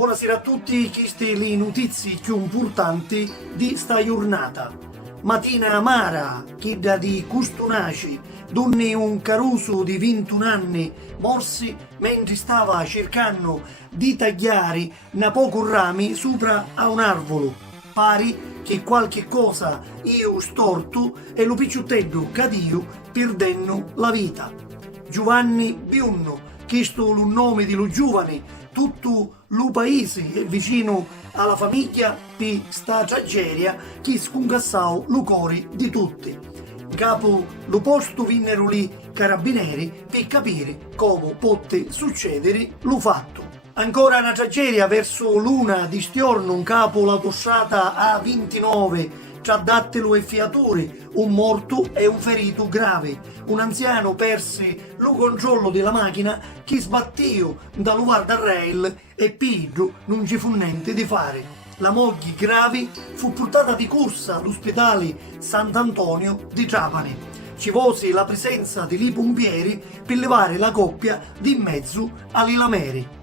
Buonasera a tutti, queste le notizie più importanti di sta giornata. Mattina amara, chidda di Custonaci, donne un caruso di 21 anni, morsi mentre stava cercando di tagliare una poco rami sopra a un arvolo. Pari che qualche cosa io storto e lo picciutello cadio perdendo la vita. Giovanni Biunno, questo è il nome di lo giovane, tutto lo paese è vicino alla famiglia di sta tragedia che sconcassò lo cuore di tutti. Capo lo posto vennero lì carabinieri per capire come poté succedere lo fatto. Ancora una tragedia verso l'una di stiorno, un capo l'autostrada A29, tra dattelo e fiatore, un morto e un ferito grave. Un anziano perse lo controllo della macchina che sbatteo dallo guardrail e Pedro non ci fu niente di fare. La moglie grave fu portata di corsa all'ospedale Sant'Antonio di Trapani. Ci vosse la presenza dei pompieri per levare la coppia di in mezzo alle lamere.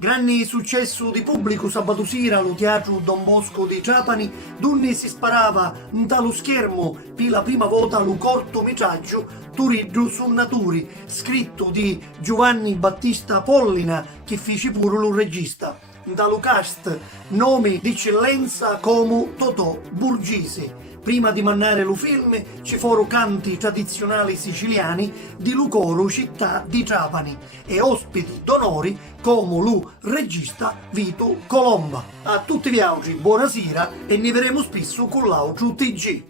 Grande successo di pubblico sabato sera allo teatro Don Bosco di Trapani, dove si sparava dallo schermo per la prima volta lo cortometraggio Turiddu su Naturi, scritto di Giovanni Battista Pollina, che fece pure lo regista. Dallo cast nome d'eccellenza come Totò Burgese. Prima di mandare lo film ci furono canti tradizionali siciliani di Lucoro, città di Trapani, e ospiti d'onori come lo regista Vito Colomba. A tutti vi oggi buonasera e ne vedremo spesso con l'altro TG.